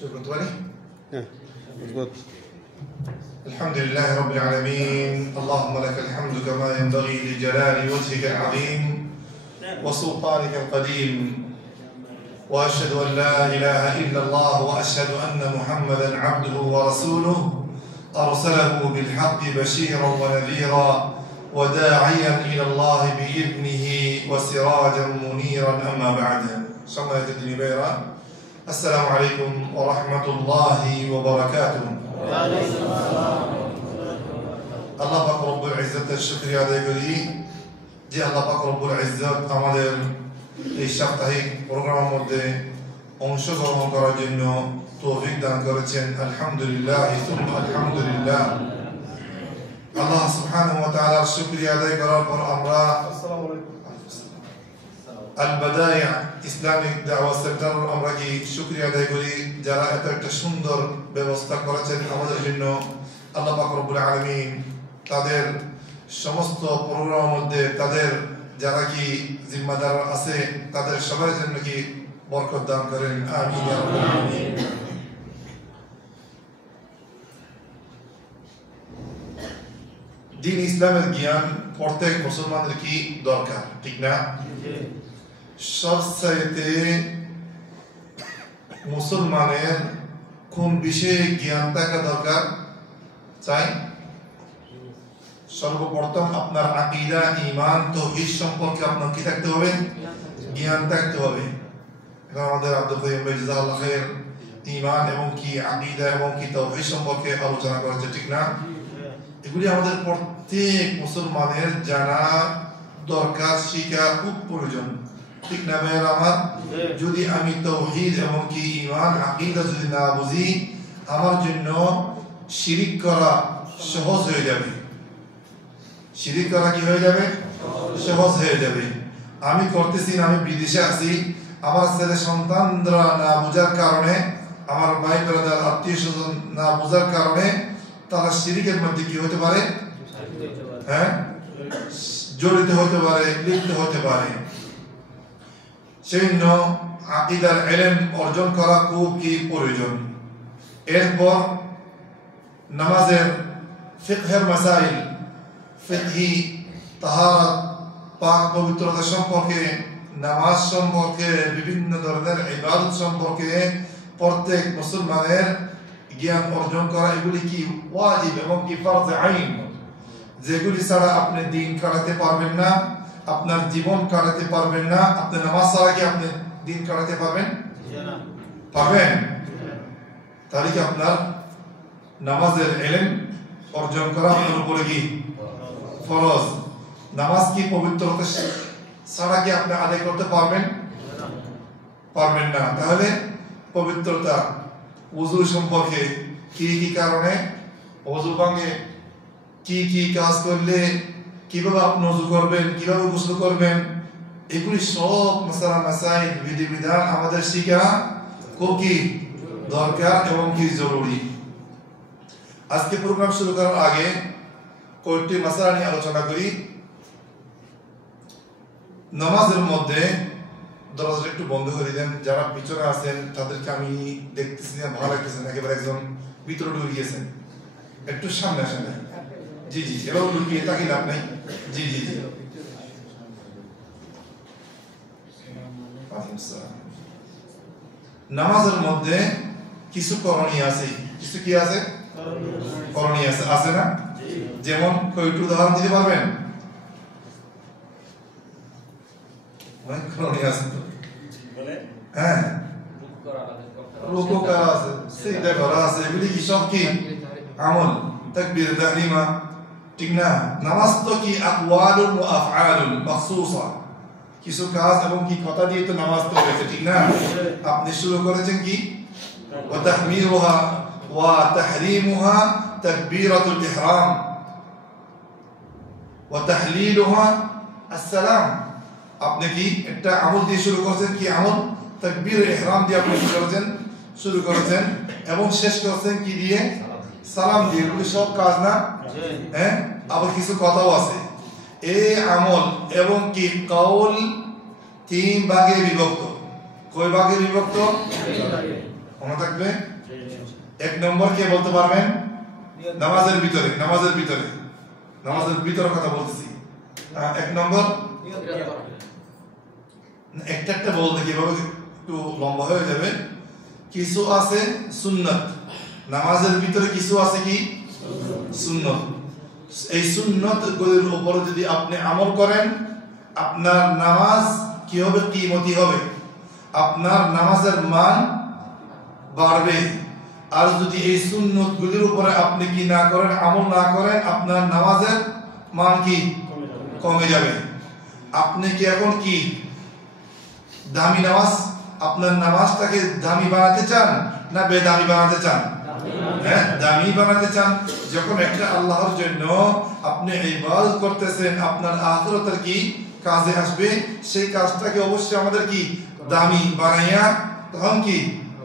شكرا تبالي؟ مظبوط. الحمد لله رب العالمين، اللهم لك الحمد كما ينبغي لجلال وجهك العظيم وسلطانك القديم، وأشهد أن لا إله إلا الله وأشهد أن محمدا عبده ورسوله أرسله بالحق بشيرا ونذيرا وداعيا إلى الله بإذنه وسراجا منيرا. أما بعد، সম্মানিত দিনী ভাইরা, আসসালামু আলাইকুম ওয়া রাহমাতুল্লাহি ওয়া বারাকাতুহু। আল্লাহ পাক রব্বুল ইজ্জতের শুকরিয়া আদায় করি যে আল্লাহ পাক রব্বুল ইজ্জত আমাদের এই সাপ্তাহিক প্রোগ্রামের মধ্যে অংশগ্রহণ করার জন্য তৌফিক দান করেছেন। আলহামদুলিল্লাহ সুম্মা আলহামদুলিল্লাহ। আল্লাহ সুবহানাহু ওয়া তাআলার শুকরিয়া আদায় করার পর আমরা আল বাদায়া ইসলামিক দাওয়া সেন্টার আমরা কি শুকরিয়া আদায় করি যারা এত একটা সুন্দর ব্যবস্থা করেছেন আমাদের জন্য। আল্লাহ পাক রব্বুল আলামিন তাদের সমস্ত প্রোগ্রামের মধ্যে তাদের যারা কি জিম্মাদার আছে তাদের সবার জন্য কি বরকত দান করেন, আমিন ইয়া রাব্বাল আলামিন। দিন ইসলামের জ্ঞান প্রত্যেক মুসলমানের কি দরকার, ঠিক না? সবচাইতে মুসলমানের কোন বিষয়ে জ্ঞান থাকা দরকার চাই? সর্বপ্রথম আপনার আকীদা, ঈমান, তাওহীদ সম্পর্কে আপনার কি থাকতে হবে? জ্ঞান থাকতে হবে। এখন আমাদের আব্দুল কাইয়ুম ভাই জাযাকাল্লাহু খাইর ঈমান এবং কি আকীদা এবং কি তাওহীদ সম্পর্কে আলোচনা করেছে, ঠিক না? এগুলি আমাদের প্রত্যেক মুসলমানের জানা দরকার, শিখা খুব প্রয়োজন, ঠিক না ভাইয়েরা আমার? যদি আমি তাওহীদ এবং কি ঈমান আকীদা যদি না বুঝি আমার জন্য শিরিক করা সহজ হয়ে যাবে। শিরিক করা কি হয়ে যাবে? সহজ হয়ে যাবে। আমি করতেছি না, আমি বিদেশে আছি, আমার ছেলে সন্তানরা না বুঝার কারণে, আমার ভাই ব্রাদার আত্মীয় স্বজন না বুঝার কারণে তারা শিরিকের মধ্যে কি হতে পারে? হ্যাঁ, জড়িত হতে পারে, লিপ্ত হতে পারে। সেজন্য আকীদার ইলম অর্জন করা খুব কি প্রয়োজন। এরপর নামাজের ফিকহের মাসাইল, ফিকহি, তাহারাত, পাক পবিত্রতা সম্পর্কে, নামাজ সম্পর্কে, বিভিন্ন ধরনের ইবাদত সম্পর্কে প্রত্যেক মুসলমানের জ্ঞান অর্জন করা এগুলি কি ওয়াজিব এবং কি ফরজে আইন, যেগুলি ছাড়া আপনি দিন কাটাতে পারবেন না, আপনার জীবন কাটাতে পারবেন না। আপনি নামাজ ছাড়া কি আপনি দিন কাটাতে পারবেন? পারবেন? তাহলে কি আপনার নামাজের ইলম অর্জন করা আপনার উপরে কি ফরজ। নামাজ কি পবিত্রতা ছাড়া কি আপনি আদায় করতে পারবেন? পারবেন না। তাহলে পবিত্রতা, ওযু সম্পর্কে কি কি কারণে ওযু ভাঙে, কি কি কাজ করলে কিভাবে আপনি ওযু করবেন, কিভাবে গোসল করবেন, এগুলি সব মাসালা মাসাইল বিধিবিধান আমাদের শিখা খুব কি দরকার এবং কি জরুরি। আজকে প্রোগ্রাম শুরু করার আগে কয়েকটি মাসালা নিয়ে আলোচনা করি। নামাজের মধ্যে দরজাটা একটু বন্ধ করে দেন, যারা পিছনে আছেন তাদেরকে আমি দেখতেছি না, ভালো লাগতেছে না, একেবারে একজন ভিতরে ঢুকে গিয়েছেন, একটু সামনে আসেন। জি জি, এবার ঢুকিয়ে তাকে লাভ নাই। জি জি জি, নামাজের মধ্যে কিছু করণীয় আছে, কিছু কি আছে? করণীয় আছে, আছে না? যেমন কয়েকটি উদাহরণ দিতে পারবেন? অনেক করণীয় আছে তো। হ্যাঁ, রুকু করা আছে, সিজদা করা আছে, এগুলি কি সব কি আমল, তাকবীর তাহরিমা, ঠিক না? নামাজ তো কি আকওয়ালুল ওয়া আফআলুল মাখসুসা, কিছু কাজ এবং কি কথা দিয়ে তো নামাজ তো হয়েছে, ঠিক না? আপনি শুরু করেছেন কি ওয়া তাহমিরুহা ওয়া তাহরিমুহা তাকবীরাতুল ইহরাম ওয়া তাহলিলুহা আসসালাম। আপনি কি একটা আমল দিয়ে শুরু করেছেন, কি আমল? তাকবীর ইহরাম দিয়ে আপনি শুরু করেছেন এবং শেষ করেছেন কি দিয়ে? সালাম দিয়ে। এগুলি সব কাজ না? হ্যাঁ, আবার কিছু কথাও আছে। এই আমল এবং কি কওল তিন ভাগে বিভক্ত। কয় ভাগে বিভক্ত? মনে থাকবে? এক নম্বর কে বলতে পারবেন? নামাজের ভিতরে কথা বলতেছি। এক নম্বর একটা বলতে কিভাবে একটু লম্বা হয়ে যাবে। কিছু আছে সুন্নাত, নামাজের ভিতরে কিছু আছে কি সুন্নত। এই সুন্নত গুলোর উপর যদি আপনি আমল করেন, আপনার নামাজ কি হবে? কিমতি হবে, আপনার নামাজের মান বাড়বে। আর যদি এই সুন্নত গুলির উপরে আপনি কি না করেন, আমল না করেন, আপনার নামাজের মান কি কমে যাবে। আপনি কি এখন কি দামি নামাজ, আপনার নামাজটাকে দামি বানাতে চান না বেদামি বানাতে চান? হ্যাঁ, দামি বানাতে চান। যখন একটা আল্লাহর জন্য আপনি ইবাদত করতেছেন, আপনার আখিরাতের কি কাজে আসবে, সেই কাজটাকে অবশ্যই আমাদের কি দামি বানাইয়া তখন কি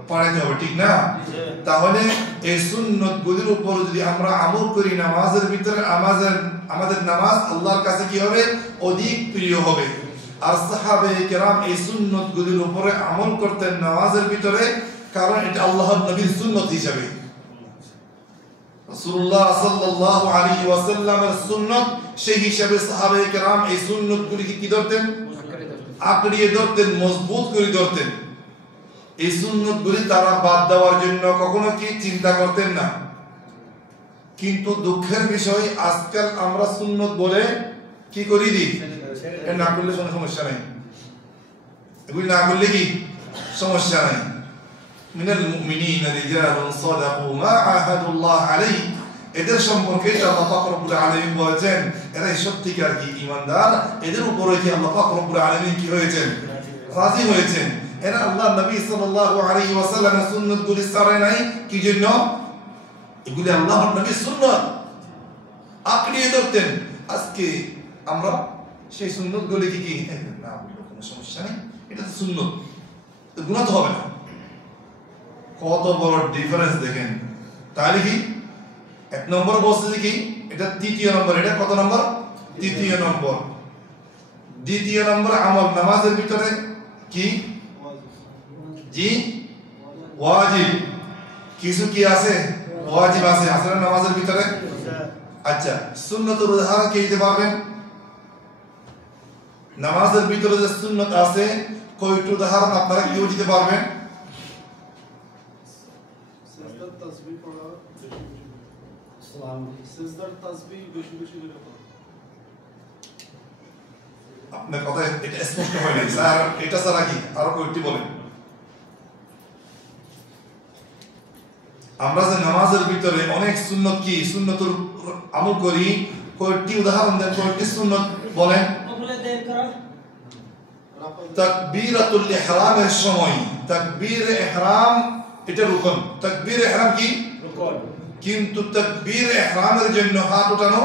পড়াইতে হবে, ঠিক না? তাহলে এই সুন্নত গুলির উপর যদি আমরা আমল করি, নামাজের ভিতরে আমাদের নামাজ আল্লাহর কাছে কি হবে? অধিক প্রিয় হবে। আর সাহাবায়ে কেরাম এই সুন্নত গুলির উপরে আমল করতেন নামাজের ভিতরে, কারণ এটা আল্লাহর নবীর সুন্নত হিসাবে। রাসূলুল্লাহ সাল্লাল্লাহু আলাইহি ওয়াসাল্লামের সুন্নত, সেই হিসাবে সাহাবায়ে কেরাম এই সুন্নত গুলিকে কি ধরতেন? আঁকড়িয়ে ধরতেন, মজবুত করে ধরতেন। এই সুন্নত গুলি তারা বাদ দেওয়ার জন্য কখনো কি চিন্তা করতেন না। কিন্তু দুঃখের বিষয়, আজকাল আমরা সুন্নত বলে কি করি দিই, না করলে কোনো সমস্যা নাই, এগুলি না করলে কি সমস্যা নাই। মিনাল মুমিনিনা রিজালুন সাদাকু মা আহাদুল্লাহ আলাইহি, এদের সম্পর্কে আল্লাহ পাক রব্বুল আলামিন বলেছেন এরাই সত্যিকার কি ঈমানদার, এদের উপরে কি আল্লাহ পাক রব্বুল আলামিন কি হয়েছেন? রাজি হয়েছেন। এরা আল্লাহ নবী সাল্লাল্লাহু আলাইহি ওয়াসাল্লামের সুন্নাতগুলি ছাড়ে নাই। কি জন্য? এগুলি আল্লাহর নবীর সুন্নাত, আঁকড়িয়ে ধরতেন। আজকে আমরা সেই সুন্নাতগুলি কি না কোনো সমস্যা নেই, এটা তো সুন্নাত, গুনাহ তো হবে না। কত বড় ডিফারেন্স দেখেন। তাহলে কি এক নম্বর বলছে কি এটা তৃতীয় নম্বর, এটা কত নম্বর? তৃতীয় নম্বর। দ্বিতীয় নম্বর আমল নামাজের ভিতরে কি? জি ওয়াজিব। কিছু কি আছে? ওয়াজিব আছে, আছে না নামাজের ভিতরে? আচ্ছা, সুন্নতের উদাহরণ কি দিতে পারবেন? নামাজের ভিতরে যে সুন্নত আছে, কয়টি উদাহরণ আপনারা কি দিতে পারবেন? সিজদার তাসবিহ পড়া, সিজদার তাসবিহ বেশি বেশি করে পড়া। আপনার কথা এটা স্পষ্ট হয় নাই স্যার, এটা ছাড়া কি আরো কয়টি বলেন? আমরা যে নামাজের ভিতরে অনেক সুন্নত কি সুন্নতের আমল করি, কয়টি উদাহরণ দেন, কয়টি সুন্নত বলেন? তাকবীরাতুল ইহরামের সময়, তাকবীরে ইহরাম এটা রুকন। তাকবীরে ইহরাম কি রুকন, কিন্তু তাকবীরে ইহরামের জন্য হাত উঠানো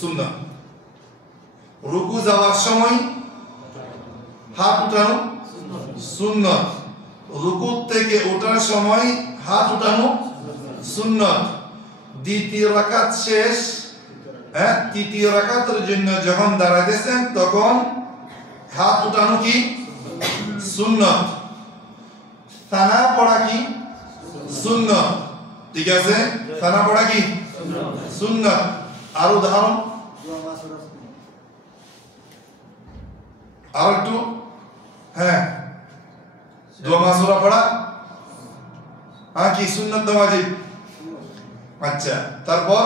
সুন্নাত। রুকু যাওয়ার সময় হাত উঠানো সুন্নাত। রুকু থেকে ওঠার সময় হাত উঠানো সুন্নাত। দ্বিতীয় রাকাত শেষ, তৃতীয় রাকাতের জন্য যখন দাঁড়াইতেছেন তখন হাত উঠানো কি সুন্নাত। সানা পড়া কি সুন্নাত, ঠিক আছে? সানা পড়া কি সুন্নাত। আর উদাহরণ আর একটু, হ্যাঁ, দোয়া মাসুরা পড়া কি সুন্নাত না ওয়াজিব? আচ্ছা, তারপর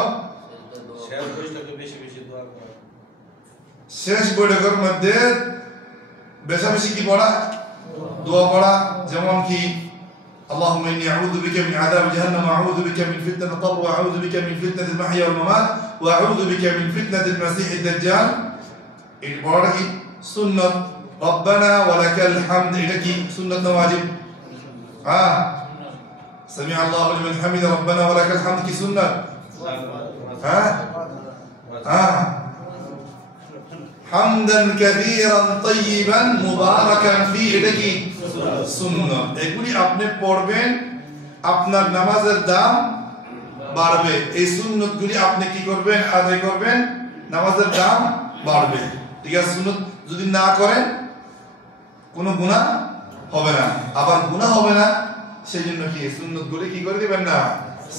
শেষ বৈঠকের মধ্যে বেশি বেশি কি পড়া? দোয়া পড়া। যেমন কি اللهم إني أعوذ بك من عذاب جهنم وأعوذ بك من فتنة القبر وأعوذ بك من فتنة المحيا والممات وأعوذ بك من فتنة المسيح الدجال। এই পড়াটা কি সুন্নাত। ربنا ولك الحمد এটা কি সুন্নাত না ওয়াজিব? سمع الله لمن حمد ربنا ولك الحمد কি সুন্নাত? حمدا كثيرا طيبا مباركا فيه এটা কি সুন্নাত। এগুলি আপনি পড়বেন, আপনার নামাজের দাম বাড়বে। এই সুন্নতগুলি আপনি কি করবেন? আদায় করবেন, নামাজের দাম বাড়বে, ঠিক আছে? সুন্নত যদি না করেন কোনো গুনাহ হবে না। আবার গুনাহ হবে না সেই জন্য কি সুন্নতগুলি কি করে দিবেন না,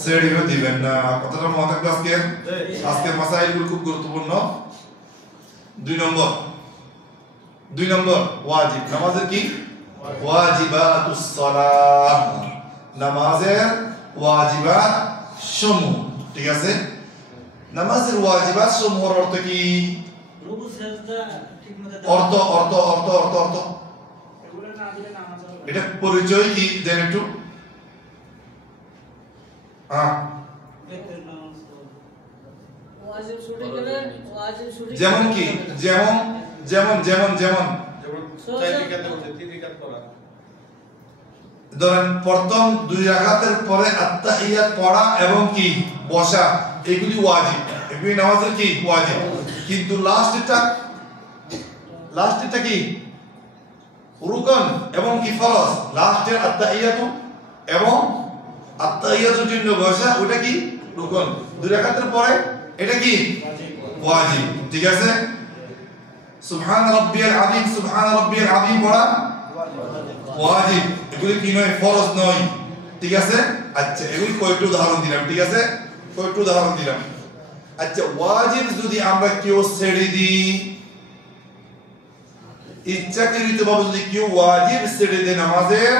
ছেড়ে দিবেন না। কথাটা মনে থাকবে। আজকের মাসাইলগুলো খুব গুরুত্বপূর্ণ। 2 নম্বর ওয়াজিব। নামাজের কি ওয়াজিবাতুস সালাহ, নামাজের ওয়াজিবাত সমূহ। ঠিক আছে, নামাজের ওয়াজিবাত সমূহের অর্থ কি? রুকু সিজদা ঠিকমতো অর্থ অর্থ অর্থ অর্থ অর্থ এগুলো না দিলে নামাজ হবে না। এটা পরিচয় কি দেন একটু। বেতের নামাজ তো ওয়াজিব ছুটে গেলে ওয়াজিব ছুটে যেমন কি যেমন যেমন যেমন যেমন ধরেন প্রথম 2 রাকাতের পরে আত্তাহিয়াত পড়া এবং কি বসা, এগুলি ওয়াজিব, এগুলি নামাজের কি ওয়াজিব। কিন্তু লাস্টটা কি রুকন এবং কি ফরজ। লাস্টের আত্তাহিয়াত এবং আত্তাহিয়াতের জন্য বসা, ওটা কি রুকন। 2 রাকাতের পরে এটা কি ওয়াজিব। ঠিক আছে, সুবহান রাব্বিয়াল আযীম, সুবহান রাব্বিয়াল আযীম পড়া ওয়াজিব, এগুলি কি নয়, ফরজ নয়। ঠিক আছে, আচ্ছা এগুলি কয়েকটা উদাহরণ দিলাম। ঠিক আছে, কয়েকটা উদাহরণ দিলাম। আচ্ছা ওয়াজিব যদি আমরা কেউ ছেড়ে দিই, ইচ্ছাকৃতভাবে যদি কেউ ওয়াজিব ছেড়ে দেয় নামাজের,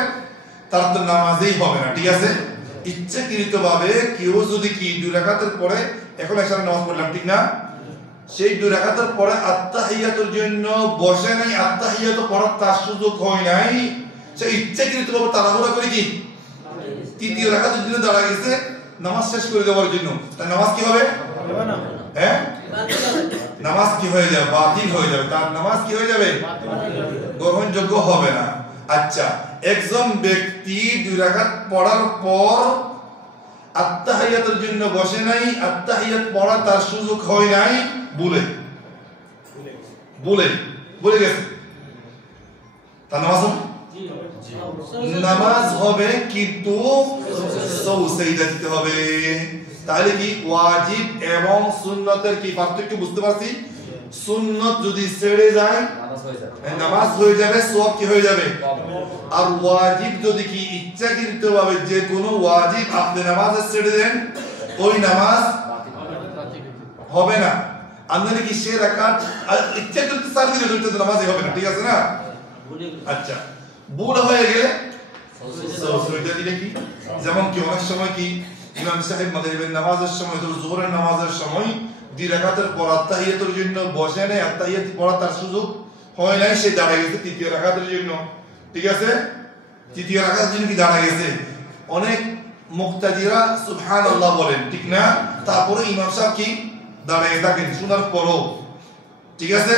তার তো নামাজই হবে না। ঠিক আছে, ইচ্ছাকৃতভাবে কেউ যদি কি 2 রাকাতের পরে, এখন একসাথে নামাজ পড়লাম ঠিক না, সেই 2 রাকাতের পরে আত্তাহিয়াতের জন্য বসে নাই, আত্তাহিয়াত পড়ার তার সুযোগ হয় নাই, সে ইচ্ছাকৃতভাবে তাড়াহুড়া করে কি 3য় রাকাতের জন্য দাঁড়া গেছে নামাজ শেষ করে দেওয়ার জন্য, তার নামাজ কি হবে? হ্যাঁ, নামাজ কি হয়ে যাবে? বাতিল হয়ে যাবে। তার নামাজ কি হয়ে যাবে? গ্রহণযোগ্য হবে না। আচ্ছা একজন ব্যক্তি 2 রাকাত পড়ার পর আত্তাহিয়াতের জন্য বসে নাই, আত্তাহিয়াত পড়া তার সুযোগ হয় নাই, ভুলে গেছে, তার নামাজ হবে? নামাজ হবে, কিন্তু সৌসাইদা দিতে হবে। তাহলে কি ওয়াজিব এবং সুন্নতের কি পার্থক্য বুঝতে পারছি? সুন্নত যদি ছেড়ে যায় নামাজ হয়ে যাবে, সওয়াব কি হয়ে যাবে। আর ওয়াজিব যদি কি ইচ্ছাকৃতভাবে যে কোনো ওয়াজিব আপনি নামাজ ছেড়ে দেন, ওই নামাজ হবে না। আপনি কি সে রাকাত ইচ্ছাকৃত ছাড় দিলে ওইটা নামাজই হবে না। ঠিক আছে না? আচ্ছা ভুল হয়ে গেলে সৌসাইদা দিলে কি, যেমন কি অনেক সময় কি ইমাম সাহেব মাগরিবের নামাজের সময়, যোহরের নামাজের সময় 2 রাকাতের পর আত্তাহিয়াতের জন্য বসে নেই, আত্তাহিয়াত পড়া তার সুযোগ হয় নাই, সে দাঁড়া গেছে 3য় রাকাতের জন্য। ঠিক আছে, 3য় রাকাতের জন্য কি দাঁড়া গেছে। অনেক মুক্তাদিরা সুবহানাল্লাহ বলেন ঠিক না, তারপরে ইমাম সাহেব কি দাঁড়িয়ে থাকেন শোনার পরও। ঠিক আছে,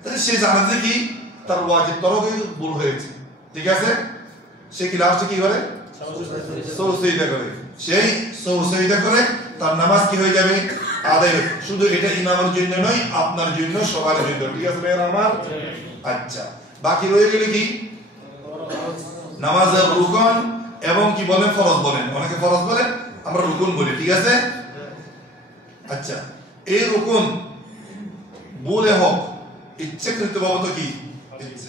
তাহলে সে জানে যে কি তার ওয়াজিব তরফে ভুল হয়েছে। ঠিক আছে, সে কি লাস্টে কি করে? সৌসাইদা করে। সেই সৌসাইদা করে তার নামাজ কি হয়ে যাবে? আদায়। শুধু এটা ইমামের জন্য নয়, আপনার জন্য, সবার জন্য। ঠিক আছে ভাইরা আমার? আচ্ছা বাকি রয়ে গেল কি নামাজের রুকন এবং কি বলেন ফরজ বলেন, অনেকে ফরজ বলে, আমরা রুকন বলি। ঠিক আছে, আচ্ছা এই রুকন বলে হোক ইচ্ছাকৃতভাবে তো কি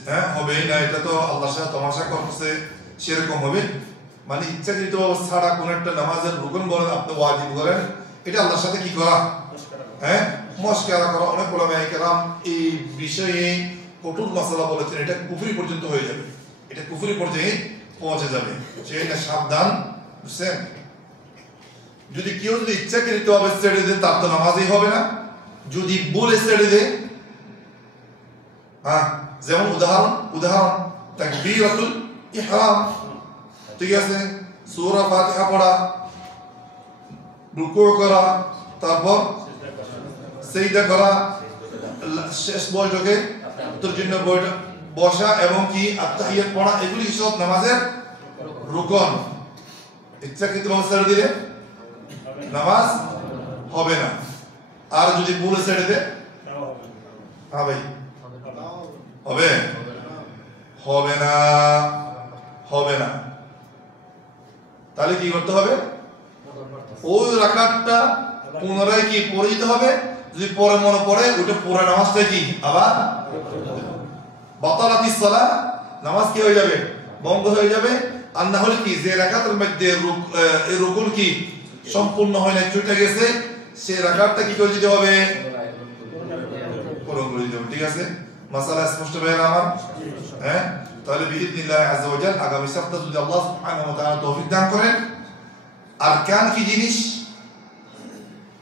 হ্যাঁ হবে না, এটা তো আল্লাহর সাথে তামাশা করতেছে সেরকম হবে। মানে ইচ্ছাকৃতভাবে ছাড়া কোন একটা নামাজের রুকন বলেন আপনি ওয়াজিব বলেন, এটা আল্লাহর সাথে কি করা, হ্যাঁ মশকারা করা। অনেক ওলামায়ে কেরাম এই বিষয়ে কঠোর মাসালা বলেছেন, এটা কুফরি পর্যন্ত হয়ে যাবে, এটা কুফরি পর্যায়ে পৌঁছে যাবে, সেটা সাবধান। বুঝছেন? যদি কেউ যদি ইচ্ছাকৃতভাবে ছেড়ে দেয় তার তো নামাজই হবে না। যদি বলে ছেড়ে দেয়, হ্যাঁ যেমন উদাহরণ তাকবীরাতুল ইহরাম, ঠিক আছে, সূরা ফাতিহা পড়া, রুকু করা, তারপর সিজদা করা, শেষ বৈঠকে তোর জন্য বসা এবং কি আত্তাহিয়াত পড়া, এগুলি সব নামাজের রুকন। ইচ্ছাকৃতভাবে ছেড়ে দিলে নামাজ হবে না। আর যদি ভুলে ছেড়ে দেয়, হ্যাঁ ভাই হবে, হবে না, হবে না। তাহলে কি করতে হবে? ওই রাকাতটা পুনরায় কি পড়ে দিতে হবে। যদি পরে মনে পড়ে ওটা পুরো নামাজটা কি আবার বাতালাতিস সালাহ, নামাজ কি হয়ে যাবে? বন্ধ হয়ে যাবে। আর না হলে কি যে রাকাতের মধ্যে রুকুন কি সম্পূর্ণ হয় না, ছুটে গেছে, সে রাকাতটা কি করে দিতে হবে? পূরণ করে দিতে হবে। ঠিক আছে, মাসালা স্পষ্ট হয়ে গেল আমার? হ্যাঁ, তাহলে বিইذنিল্লাহ আযজা ওয়া জাল আগামী সপ্তাহে যদি আল্লাহ সুবহানাহু ওয়া তাআলা তৌফিক দান করেন, আরকান কি জিনিস,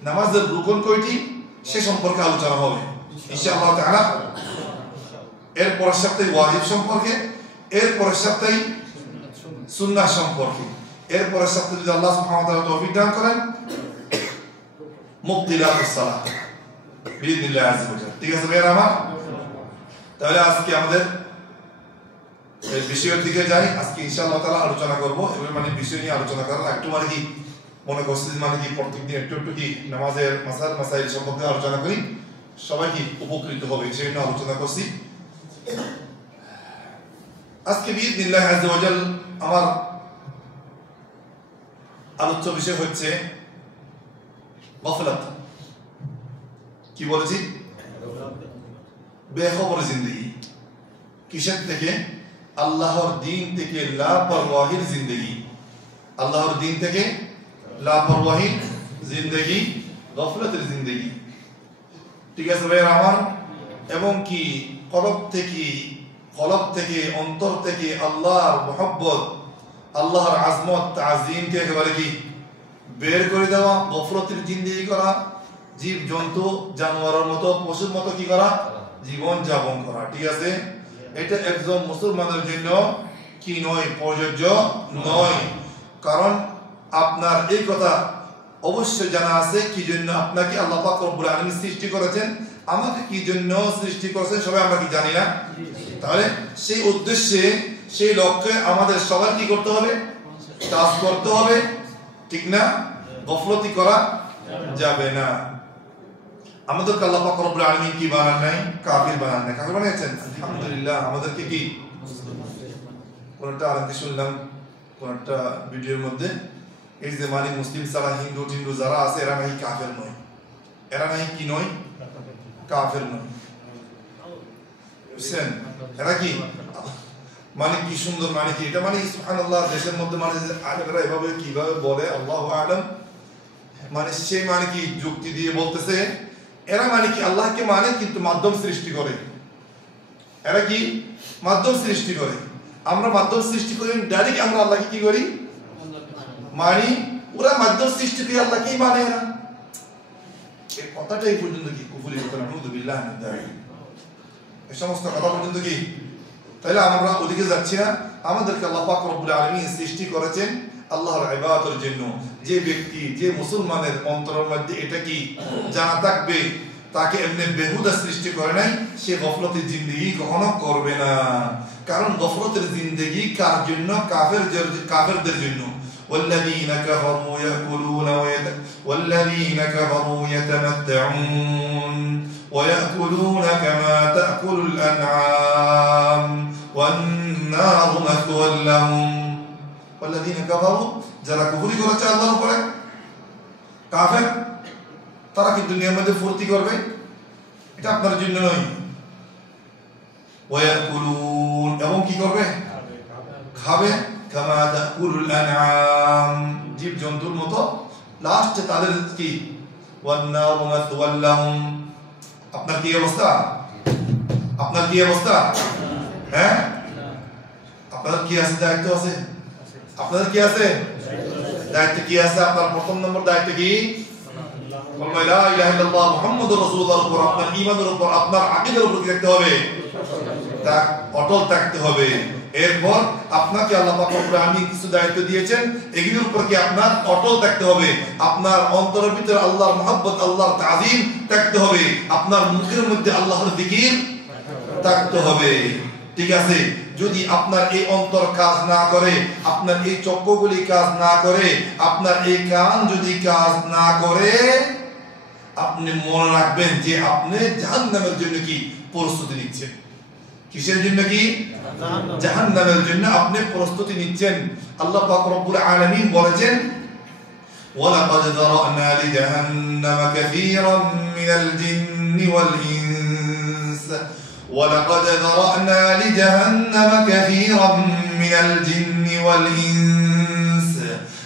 নামাজের রুকুন কয়টি, সে সম্পর্কে আলোচনা হবে ইনশাআল্লাহ তাআলা। এর পরের সপ্তাহে ওয়াজিব সম্পর্কে, এর পরের সপ্তাহে সুন্নাহ সম্পর্কে, এর পরের সপ্তাহে যদি আল্লাহ সুবহানাহু ওয়া তাআলা তৌফিক দান করেন মুবতিলাতুস সালাহ বিইذنিল্লাহ আযজা ওয়া জাল। ঠিক আছে ভাইরা আমার? তাহলে আজকে আমাদের এই বিষয়ের দিকে যাই। আজকে ইনশাআল্লাহ তাআলা আলোচনা করব, এবার মানে বিষয় নিয়ে আলোচনা করার একটু মানে কি মনে করছি, মানে কি প্রত্যেকদিন একটু একটু কি নামাজের মাসাইল সম্পর্কে আলোচনা করি, সবাই কি উপকৃত হবে সেই জন্য আলোচনা করছি। আজকে বিইذنিল্লাহ আযজা ওয়া জাল আমার আলোচ্য বিষয় হচ্ছে গফলত। কি বলেছি? বেখবর জিন্দেগি। কিসের থেকে? আল্লাহর দ্বীন থেকে লাপরওয়াহির জিন্দেগি। আল্লাহর দ্বীন থেকে লাপরওয়াহির জিন্দেগি, গফলতের জিন্দেগি। ঠিক আছে ভাই আমার? এবং কি কলব থেকে অন্তর থেকে আল্লাহর মুহাব্বত, আল্লাহর আজমত তাজিমকে একেবারে কি বের করে দেওয়া, গফলতের জিন্দেগি করা, জীব জন্তু জানোয়ারের মতো পশুর মতো কি করা, জীবন যাপন করা। ঠিক আছে, এটা একজন মুসলমানের জন্য কি নয়, প্রযোজ্য নয়। কারণ আপনার এই কথা অবশ্যই জানা আছে কি জন্য আপনাকে আল্লাহ পাক রব্বুল আলামিন সৃষ্টি করেছেন, আমাকে কি জন্য সৃষ্টি করেছেন সবাই আমরা কি জানি না? তাহলে সেই উদ্দেশ্যে, সেই লক্ষ্যে আমাদের সবার কি করতে হবে? কাজ করতে হবে, ঠিক না? গফলতি করা যাবে না। আমাদেরকে আল্লাহ পাক রব্বুল আলামিন কি বানান নাই? কাফির বানান নাই। কাফির বানিয়েছেন? আলহামদুলিল্লাহ। আমাদেরকে কি কোনটা আরেকটা শুনলাম কোনটা ভিডিওর মধ্যে, এই যে মানে মুসলিম ছাড়া হিন্দু টিন্দু যারা আছে এরা নাকি কাফের নয়, এরা নাকি কি নয়? কাফের নয়। বুঝছেন? এরা কি মানে কি সুন্দর, মানে কি এটা মানে সুবহানাল্লাহ, দেশের মধ্যে মানে আলেমরা এভাবে কিভাবে বলে আল্লাহু আ'লাম, মানে সে মানে কি যুক্তি দিয়ে বলতেছে এরা মানে কি আল্লাহকে মানে কিন্তু মাধ্যম সৃষ্টি করে। এরা কি মাধ্যম সৃষ্টি করে, আমরা মাধ্যম সৃষ্টি করি, ডাইরেক্ট আমরা আল্লাহকে কি করি? মানি। ওরা মাধ্যম সৃষ্টি করে আল্লাহকেই মানে। এরা এই কথাটা এই পর্যন্ত কি কুফরি কথা, নাউযুবিল্লাহ মিন যালিক, এই সমস্ত কথা পর্যন্ত কি? তাহলে আমরা ওদিকে যাচ্ছি না। আমাদেরকে আল্লাহ পাক রব্বুল আলামিন সৃষ্টি করেছেন আল্লাহর ইবাদতের জন্য। যে ব্যক্তি, যে মুসলমানের অন্তরের মধ্যে এটা কি জানা থাকবে, তাকে এমনি বেহুদা সৃষ্টি করে নাই, সে গফলতের জিন্দেগি কখনো করবে না। কারণ গফলতের জিন্দেগি কার জন্য? কাফেরদের জন্য। والذين كفروا يتمتعون ويأكلون كما تأكل الأنعام والنار مثوى لهم والذين كفروا যারা কুফরি করেছে আল্লাহর উপরে, কাফের, তারা কি দুনিয়ার মধ্যে ফুর্তি করবে? এটা আপনার জন্য নয়। ওয়ায়াকুলুন, এবং কি করবে? খাবে। কামা তাকুলুল আনআম, জীব জন্তুর মতো। লাস্টে তাদের কি? ওয়ান্নারু মাথওয়াল লাহুম। আপনার কি অবস্থা? আপনার কি অবস্থা? হ্যাঁ, আপনাদের কি আছে? দায়িত্ব আছে। আপনাদের কি আছে? দায়িত্ব কি আছে? আপনার প্রথম নম্বর দায়িত্ব কি? লা ইলাহা ইল্লাল্লাহ মুহাম্মাদুর রাসূলুল্লাহর উপর, আপনার ঈমানের উপর, আপনার আকীদার উপর কি রাখতে হবে? তা অটল থাকতে হবে। এরপর আপনাকে আল্লাহ পাক রব্বুল আলামিন কিছু দায়িত্ব দিয়েছেন, এগুলোর উপর কি আপনার অটল থাকতে হবে। আপনার অন্তরের ভিতরে আল্লাহর মুহাব্বত, আল্লাহর তাজিম থাকতে হবে। আপনার মুখের মধ্যে আল্লাহর জিকির থাকতে হবে। ঠিক আছে? যদি আপনার এই অন্তর কাজ না করে, আপনার এই চক্ষুগুলি কাজ না করে, আপনার এই কান যদি কাজ না করে, আপনি মনে রাখবেন যে আপনি জাহান্নামের জন্য কি প্রস্তুতি নিচ্ছেন। কিসের জন্য? কি জাহান্নামের জন্য আপনি প্রস্তুতি নিচ্ছেন। আল্লাহ পাক রব্বুল আলামিন বলেছেন, ওয়ালাকাদ যারানা লিজাহান্নামা কাসীরাম মিনাল জিন্নি ওয়াল ইনস ولقد ذرأنا لجهنم كثيرا من الجن والإنس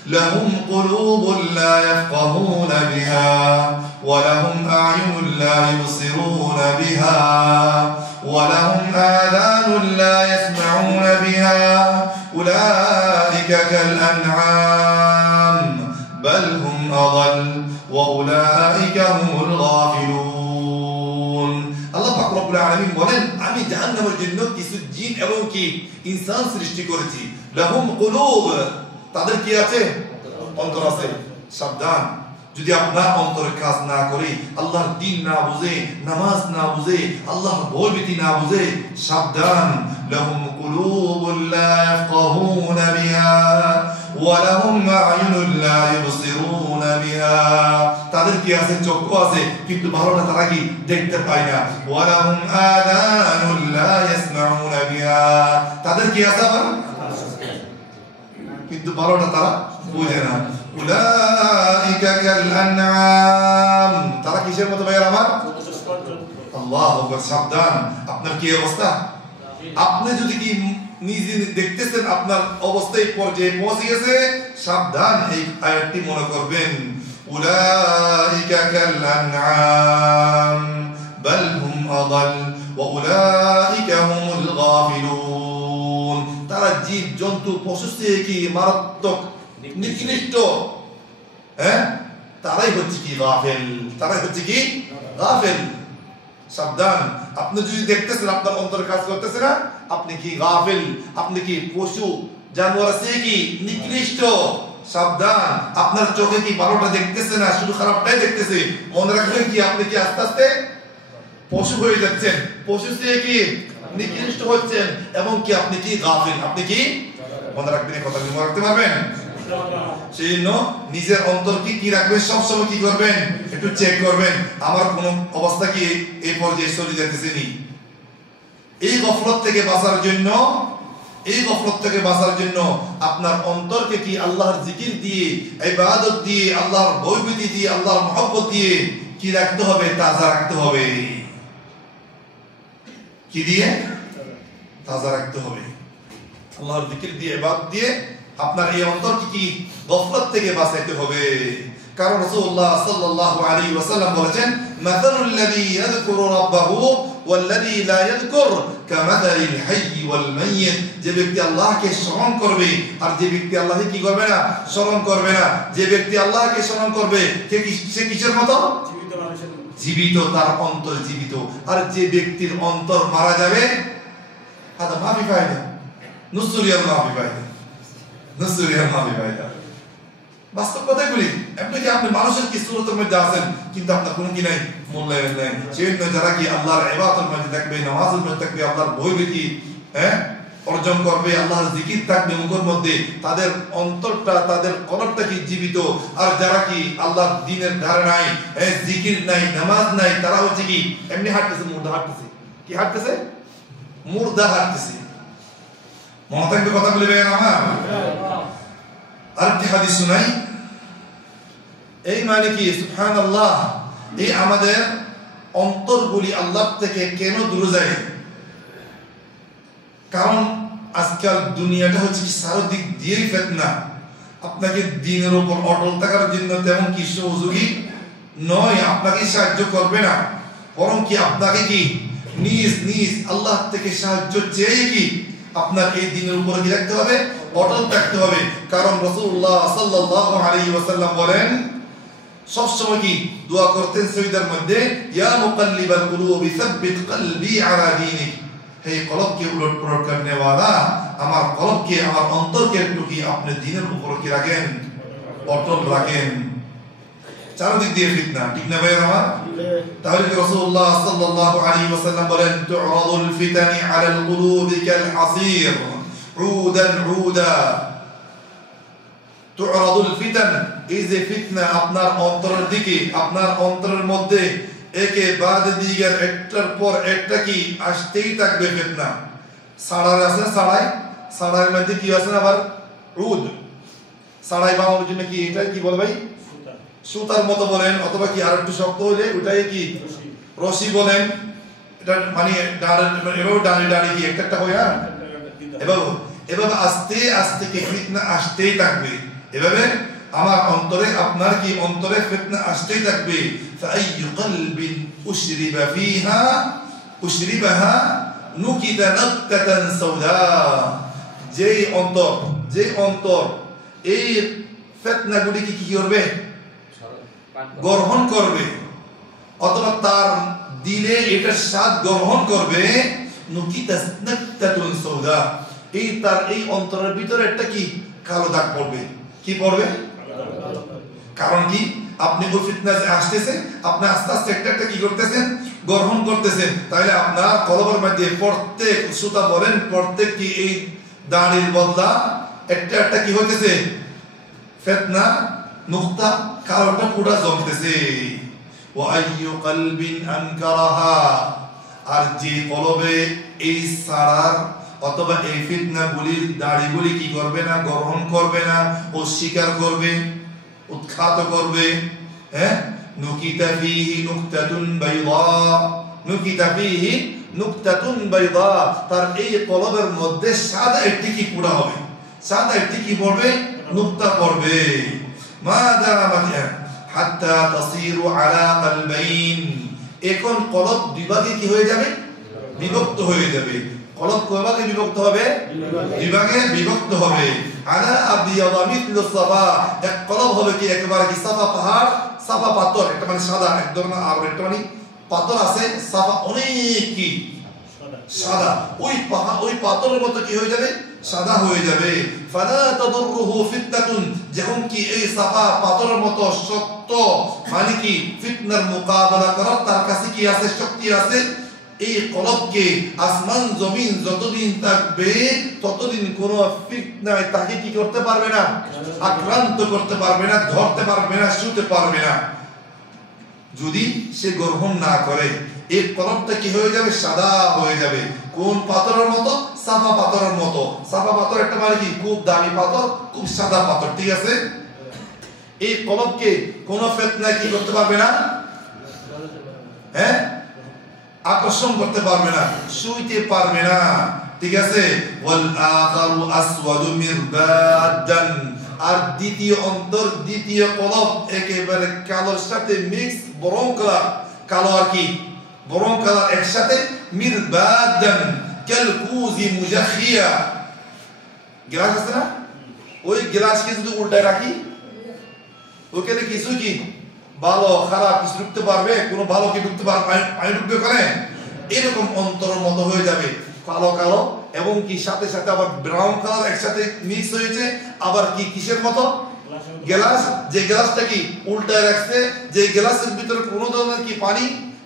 لهم قلوب لا يفقهون بها ولهم أعين لا يبصرون بها ولهم آذان لا يسمعون بها أولئك كالأنعام بل هم أضل وأولئك هم الغافلون আল্লাহ পাক রব্বুল আলামিন বলেন আমি জাহান্নামের জন্য কিছু জিন এবং কি ইনসান সৃষ্টি করেছি লাহুম কুলুব তাদের কি আছে অন্তর আছে সাবধান যদি আপনার অন্তরে কাজ না করে আল্লাহর দ্বীন না বুঝে নামাজ না বুঝে আল্লাহর ভয়ভীতি না বুঝে সাবধান লাহুম কুলুবুল লা ইয়াফকাহুনা বিহা ওয়া লাহুম আ'য়ুনুন লা ইউবসিরুনা বিহা তাদের কি আছে চক্ষু আছে কিন্তু ভালোটা তারা কি দেখতে পায় না ওয়া লাহুম আযানুন লা ইয়াসমাউনা বিহা তাদের কি আছে কিন্তু ভালোটা তারা বুঝে না উলাইকা কাল আনআম তারা কিসের মতো ভাই আমার আল্লাহু আকবার সাবধান আপনার কি অবস্থা আপনি যদি কি নিজে দেখতেছেন আপনার অবস্থায় পর্যায়ে পৌঁছে গেছে সাবধান এই আয়াতটি মনে করবেন উলাইকা কাল আনআম বাল হুম আদাল ওয়া উলাইকা হুমুল গাফিলুন তারা জীব জন্তু পশু থেকে কি মারাত্মক নিকৃষ্ট হ্যাঁ তারাই হচ্ছে কি গাফিল তারাই হচ্ছে কি গাফিল সাবধান আপনি যদি দেখতেছেন আপনার অন্তর কাজ করতেছে না আপনি কি গাফিল আপনি কি পশু জানোয়ার আছে কি নিকৃষ্ট সাবধান আপনার চোখে কি ভালোটা দেখতেছে না শুধু খারাপটাই দেখতেছে মনে রাখবেন কি আপনি কি আস্তে আস্তে পশু হয়ে যাচ্ছেন পশু থেকে কি নিকৃষ্ট হচ্ছেন এবং কি আপনি কি গাফিল আপনি কি মনে রাখবেন এই কথা মনে রাখতে পারবেন সেইজন্য নিজের অন্তরকে কি রাখবেন সবসময় কি করবেন একটু চেক করবেন আমার কোন অবস্থা কি এই পর্যায়ে চলে যেতেছে নি এই গফলত থেকে বাঁচার জন্য আপনার অন্তরকে কি আল্লাহর জিকির দিয়ে ইবাদত দিয়ে আল্লাহর ভয়ভীতি দিয়ে আল্লাহর মহব্বত দিয়ে কি রাখতে হবে তাজা রাখতে হবে কি দিয়ে তাজা রাখতে হবে আল্লাহর জিকির দিয়ে ইবাদত দিয়ে আপনার এই অন্তরকে কি গফলত থেকে বাঁচাইতে হবে কারণ রাসূলুল্লাহ সাল্লাল্লাহু আলাইহি ওয়াসাল্লাম বলেছেন মাসালুল লাযী ইয়াযকুরু রাব্বাহু ওয়াল লাযী লা ইয়াযকুর কামাসালিল হাইয়্যি ওয়াল মাইয়িত যে ব্যক্তি আল্লাহকে স্মরণ করবে আর যে ব্যক্তি আল্লাহকে কি করবে না স্মরণ করবে না যে ব্যক্তি আল্লাহকে স্মরণ করবে সে কিসের মতো জীবিত তার অন্তর জীবিত আর যে ব্যক্তির অন্তর মারা যাবে হাদা মাফি ফায়দা নুসুরিয়াল মাফি ফায়দা নসুরিয়া মাফি ফায়দা বাস্তব কথাই বলি এমনি কি আপনি মানুষের কি সুরতের মধ্যে আছেন কিন্তু আপনার কোনো কি নাই মূল্যায়ন নাই সেজন্য যারা কি আল্লাহর ইবাদতের মধ্যে থাকবে নামাজের মধ্যে থাকবে আল্লাহর ভয়ভীতি অর্জন করবে আল্লাহর জিকির থাকবে মুখের মধ্যে তাদের অন্তরটা তাদের কলবটা কি জীবিত আর যারা কি আল্লাহর দ্বীনের ধারে নাই জিকির নাই নামাজ নাই তারা হচ্ছে কি এমনি হাঁটতেছে মুর্দা হাঁটতেছে কি হাঁটতেছে মুর্দা হাঁটতেছে মনে থাকবে কথা বলে বের আমার আরেকটি হাদিস শুনাই এই মানে কি সুবহানাল্লাহ এই আমাদের অন্তরগুলি আল্লাহ থেকে কেন দূরে যায় কারণ আজকাল দুনিয়াটা হচ্ছে কি চারদিক দিয়েই ফিতনা আপনাকে দ্বীনের উপর অটল থাকার জন্য তেমন কি সহযোগী নয় আপনাকে সাহায্য করবে না বরং কি আপনাকে কি নিজ আল্লাহ থেকে সাহায্য চেয়ে কি আপনার এই দ্বীনের উপর কি রাখতে হবে অটল থাকতে হবে কারণ রাসূলুল্লাহ সাল্লাল্লাহু আলাইহি ওয়াসাল্লাম বলেন সব সময় কি দোয়া করতেন সহিদের মধ্যে ইয়া মুকাল্লিবাল কুলুবি সাব্বিত কলবি আলা দীনিক হে কলবকে উলটপালট করনে वाला আমার কলবকে আমার অন্তরকে একটু কি আপনি দ্বীনের উপর কি রাখেন অটল রাখেন চারদিক দিয়ে ফিতনা ঠিক না ভাই আমার তাহলে রাসূলুল্লাহ সাল্লাল্লাহু আলাইহি ওয়াসাল্লাম বলেন তু'রাদুল ফিতানি আলাল কুলুবি কাল আসীর উদান উদা তু'রাদুল ফিতান এই যে ফিতনা আপনার অন্তরের দিকে আপনার অন্তরের মধ্যে একে বাদ দিগার একটার পর একটা কি আসতেই থাকবে ফিতনা সাড়ার আছে সাড়ার মধ্যে কি আছে আবার উদ সাড়াই বানানোর জন্য কি এটা কি বল ভাই সুতার মতো বলেন অথবা কি আর একটু শক্ত হলে ওটাই কি রশি বলেন এটা মানে এভাবে দাঁড়িয়ে কি একটা হয় না, এভাবে আস্তে আস্তে কি ফিতনা আসতেই থাকবে। এভাবে আমার অন্তরে আপনার কি অন্তরে ফিতনা আসতেই থাকবে। ফাআইয়ু কলবিন উশরিবাহা নুকিতা নাকতাতান সাওদা, যে অন্তর এই ফিতনাগুলিকে কি করবে, গ্রহণ করবে, অথবা তার দিলে এটার স্বাদ গ্রহণ করবে, নুকিতা নাকতাতুন সাওদা, তার এই অন্তরের ভিতরে একটা কি কালো দাগ পড়বে। কি পড়বে? কারণ কি আপনি ওই ফিতনা আসতেছে, আপনি আস্তে আস্তে একটা কি করতেছেন, গ্রহণ করতেছেন। তাহলে আপনার কলবের মধ্যে প্রত্যেক সুতা বলেন, প্রত্যেক কি এই দাড়ির বদলা একটা কি হইতেছে, ফিতনা নুকতা কালোটা পুরা জমতেছে। ওয়া আইয়ু কলবিন আনকারাহা, আর যে কলবে এই সারার অথবা এই ফিতনাগুলির দাড়িগুলি কি করবে না, গ্রহণ করবে না, অস্বীকার করবে, উৎখাত করবে, হ্যাঁ, নুকিতা ফীহি নুকতাতুন বাইদা, নুকিতা ফীহি নুকতাতুন বাইদা, তার এই কলবের মধ্যে সাদা একটি কি পুরা হবে, সাদা একটি কি পড়বে, নুকতা পড়বে। মা দামাত হাত্তা তাসিরু আলা কলবাইন, এখন কলব দুই ভাগে কি হয়ে যাবে, বিভক্ত হয়ে যাবে। কলব কয় ভাগে বিভক্ত হবে, দুই ভাগে বিভক্ত হবে। আলা আবিয়াদা মিথলু সাফা, এক কলব হবে কি একেবারে কি সাফা পাহাড়, সাফা পাথর, একটা মানে সাদা এক ধরনের, আর একটা মানে পাথর আছে সাফা অনেক কি সাদা, ওই পাথরের মতো কি হয়ে যাবে, সাদা হয়ে যাবে। ফালা তাদুরুহু ফিতনাতুন, যখন কি এই সাফা পাথরের মতো শক্ত মানে কি ফিতনার মোকাবেলা করার তার কাছে কি আছে, শক্তি আছে। এই কলবকে আসমান জমিন যতদিন থাকবে ততদিন কোন ফিতনায় তাকে কি করতে পারবে না, আক্রান্ত করতে পারবে না, ধরতে পারবে না, ছুঁতে পারবে না। যদি সে গ্রহণ না করে এই কলবটা কি হয়ে যাবে, সাদা হয়ে যাবে। কোন পাথরের মতো, সাফা পাথরের মতো। সাফা পাথর একটা মানে কি খুব দামি পাথর, খুব সাদা পাথর, ঠিক আছে। এই কলবকে কোন ফিতনা কি করতে পারবে না, হ্যাঁ, আকর্ষণ করতে পারবে না, ছুঁইতে পারবে না, ঠিক আছে। ওয়াল আখারু আসওয়াদু মিরবাদান, আর দ্বিতীয় অন্তর, দ্বিতীয় কলব একেবারে কালোর সাথে মিক্স, ব্রাউন কালার, কালো আর কি ব্রাউন কালার একসাথে, মিরবাদান কালকুজি মুজাখিয়া, গ্লাস আছে না, ওই গ্লাসকে যদি উল্টায় রাখি ওখানে কিছু কি ভালো খারাপ কিছু ঢুকতে পারবে, কোনো ভালো কি ঢুকতে পারবে, পানি ঢুকবে ওখানে, এরকম অন্তরের মতো হয়ে যাবে, কালো কালো এবং কি সাথে সাথে আবার ব্রাউন কালার একসাথে মিক্স হয়েছে। আবার কি কিসের মতো, গ্লাস, যে গ্লাসটা কি উল্টায় রাখছে, যে গ্লাসের ভিতরে কোনো ধরনের কি পানি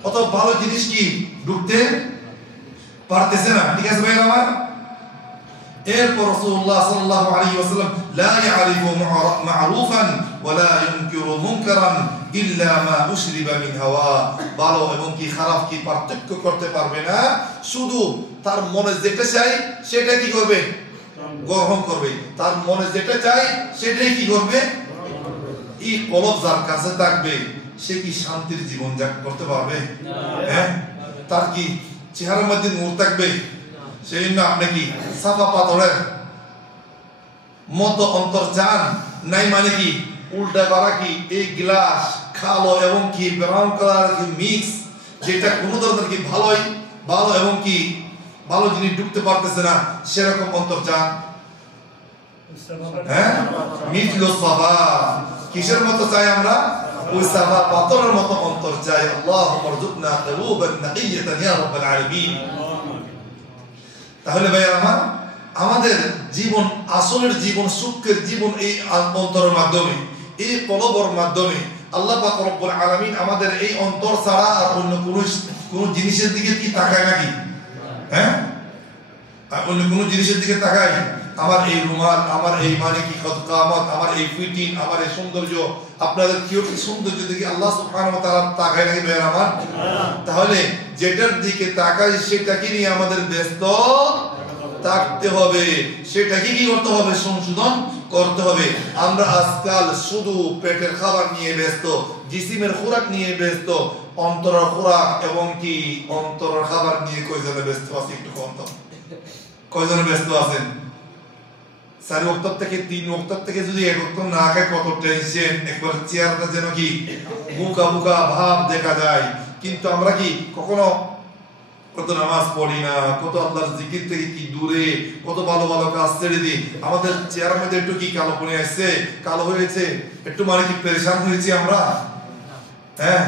অথবা ভালো জিনিস কি ঢুকতে পারতেছে না, ঠিক আছে ভাই আমার। এরপর রাসূলুল্লাহ সাল্লাল্লাহু আলাইহি ওয়াসাল্লাম লা ইয়ারিফু মা'রুফান ওয়া লা ইনকিরু মুনকারান ইল্লা মা উশরিবা মিন হাওয়া, ভালো এবং কি খারাপ কি পার্থক্য করতে পারবে না, শুধু তার মনে যেটা চাই সেটা কি করবে, গ্রহণ করবে, তার মনে যেটা চাই সেটাই কি করবে। এই কলব যার কাছে থাকবে সে কি শান্তির জীবন যাপন করতে পারবে, হ্যাঁ, তার কি চেহারার মধ্যে নূর থাকবে, সেই জন্য আপনি কি সাফা পাথরের মতো অন্তর চান নাই, মানে কি উল্টা করা কি এই গ্লাস কালো এবং কি ব্রাউন কালার কি মিক্স, যেটা কোনো ধরনের কি ভালো এবং কি ভালো জিনিস ঢুকতে পারতেছে না, সেরকম অন্তর চান, হ্যাঁ, মিথলু সাফা, কিসের মতো চাই আমরা, ওই সাফা পাথরের মতো অন্তর চাই। আল্লাহুম্মা রযুকনা কুলুবান নাকিয়াতান ইয়া রাব্বাল আলামিন। তাহলে ভাই আমার, আমাদের জীবন, আসলের জীবন, সুখের জীবন এই অন্তরের মাধ্যমে, এই কলবের মাধ্যমে। আল্লাহ পাক রব্বুল আলামিন আমাদের এই অন্তর ছাড়া আর অন্য কোন জিনিসের দিকে কি তাকায় নাকি, হ্যাঁ, আর অন্য কোন জিনিসের দিকে তাকায়? আমার এই রুমাল, আমার এই মানে কি কদকামত, আমার এই ফিটিং, আমার এই সৌন্দর্য, আপনাদের কি সৌন্দর্য দিকে আল্লাহ সুবহানাহু ওয়া তাআলা তাকায় নাকি ভাই আমার? তাহলে যেটার দিকে তাকাই সেটাকে নিয়ে আমাদের ব্যস্ত থাকতে হবে, সেটাকে কি করতে হবে, সংশোধন করতে হবে। আমরা আজকাল শুধু পেটের খাবার নিয়ে ব্যস্ত, জিসিমের খোরাক নিয়ে ব্যস্ত, অন্তরের খোরাক এবং কি অন্তরের খাবার নিয়ে কয়জনে ব্যস্ত আছে একটু কত কয়জনে ব্যস্ত আছেন 4 ওয়াক্ত থেকে 3 ওয়াক্ত থেকে যদি এক ওয়াক্ত না খায় কত টেনশন একবার চেয়ারটা যেন কি বুকা বুকা ভাব দেখা যায় কিন্তু আমরা কি কখনো কত নামাজ পড়ি না কত আল্লাহর জিকির থেকে কি দূরে কত ভালো ভালো কাজ ছেড়ে দিই আমাদের চেহারার মধ্যে একটু কি কালো পড়ে আসছে কালো হয়েছে একটু মানে কি পেরেশান হয়েছি আমরা হ্যাঁ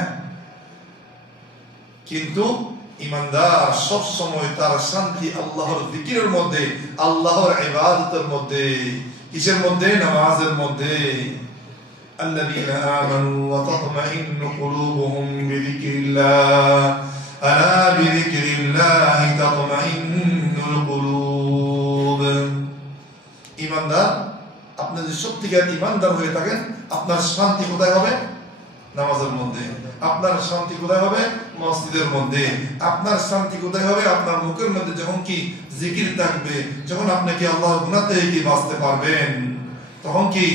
কিন্তু ইমানদার সব সময় তার শান্তি আল্লাহর জিকিরের মধ্যে আল্লাহর ইবাদতের মধ্যে কিসের মধ্যে নামাজের মধ্যে الذين آمنوا وتطمئن قلوبهم بذكر الله ألا بذكر الله تطمئن القلوب ইমানদার আপনি যদি সত্যিকার ইমানদার হয়ে থাকেন আপনার শান্তি কোথায় হবে নামাজের মধ্যে আপনার শান্তি কোথায় হবে মসজিদের মধ্যে আপনার শান্তি কোথায় হবে আপনার মুখের মধ্যে যখন কি জিকির থাকবে যখন আপনি কি আল্লাহর গুনাহ থেকে কি বাঁচতে পারবেন তখন কি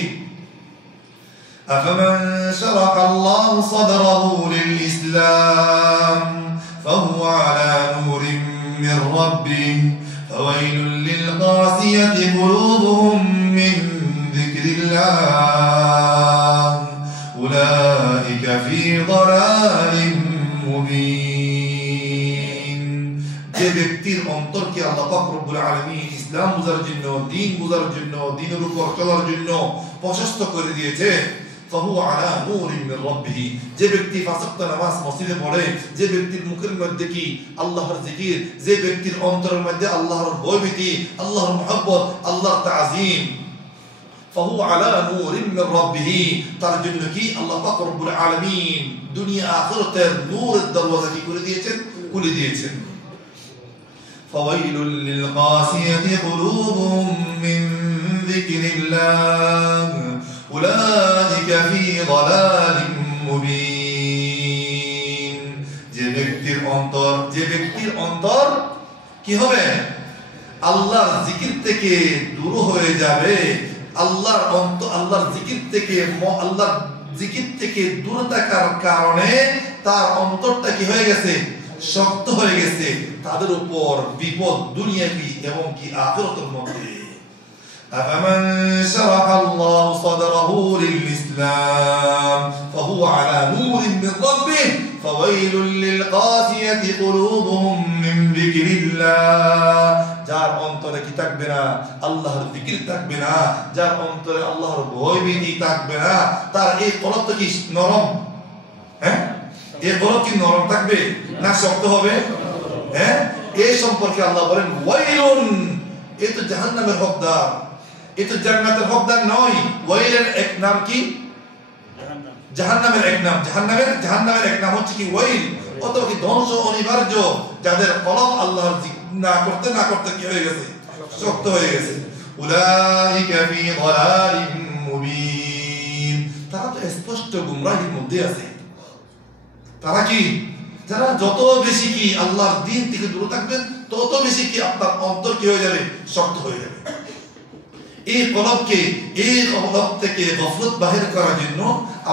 أفمن شرح الله صدره للإسلام فهو على نور من ربه فويل للقاسية قلوبهم من ذكر الله أولئك في ضلال مبين যে ব্যক্তির অন্তরকে আল্লাহ পাক রব্বুল আলামিন ইসলাম বুঝার জন্য দ্বীন বুঝার জন্য দ্বীনের উপর চলার জন্য প্রশস্ত করে দিয়েছে فهو على نور من ربه যে ব্যক্তি পাঁচ ওয়াক্ত নামাজ মসজিদে পড়ে যে ব্যক্তির মুখের মধ্যে কি আল্লাহর জিকির যে ব্যক্তির অন্তরের মধ্যে আল্লাহর ভয়ভীতি আল্লাহর মহব্বত আল্লাহর তাজিম فهو على نور من ربه তার জন্য কি আল্লাহ পাক রব্বুল আলামিন দুনিয়া আখিরাতের নূরের দরওয়াজা কি করে দিয়েছেন খুলে দিয়েছেন فويل للقاسية قلوبهم من ذكر الله أولئك في ضلال مبين যে ব্যক্তির অন্তর কি হবে আল্লাহর জিকির থেকে দূর হয়ে যাবে আল্লাহর জিকির থেকে দূর থাকার কারণে তার অন্তরটা কি হয়ে গেছে শক্ত হয়ে গেছে তাদের উপর বিপদ দুনিয়াবি এবং কি আখিরাতের মধ্যে أفمن شرح الله صدره للإسلام فهو على نور من ربه فويل للقاسية قلوبهم من ذكر الله যার অন্তরে কি থাকবে না আল্লাহর জিকির থাকবে না যার অন্তরে আল্লাহর ভয়ভীতি থাকবে না তার এই কলবটা কি নরম হ্যাঁ এই কলব কি নরম থাকবে না শক্ত হবে হ্যাঁ এই সম্পর্কে আল্লাহ বলেন ওয়াইলুন এ তো জাহান্নামের হকদার এ তো জান্নাতের হকদার নয় ওয়াইলের এক নাম কি জাহান্নামের এক নাম জাহান্নামের এক নাম হচ্ছে কি ওয়াইল অথবা কি ধ্বংস অনিবার্য যাদের কলব আল্লাহর জিকির না করতে কি হয়ে গেছে শক্ত হয়ে গেছে উলাইকা ফি দালালিম মুবিন তারা তো স্পষ্ট গুমরাহির মধ্যে আছে তারা কি যারা যত বেশি কি আল্লাহর দ্বীন থেকে দূরে থাকবেন তত বেশি কি আপনার অন্তর কি হয়ে যাবে শক্ত হয়ে যাবে এই কলব থেকে গফলত বাহির করার জন্য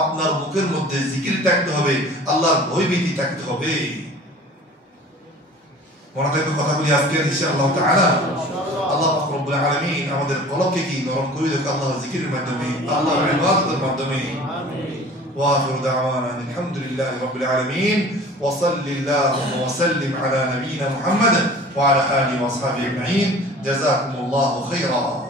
আপনার মুখের মধ্যে জিকির থাকতে হবে আল্লাহর ভয়ভীতি থাকতে হবে মনে থাকবে কথাগুলি আজকে ইনশাআল্লাহ তাআলা আল্লাহ পাক রব্বুল আলামিন আমাদের কলবকে কি নরম করে দেখ আল্লাহর জিকিরের মাধ্যমে আল্লাহর ইবাদতের মাধ্যমে আমিন وآخر دعوانا الحمد لله رب العالمين وصل اللهم وسلم على نبينا محمد وعلى آله وأصحابه أجمعين جزاكم الله خيرا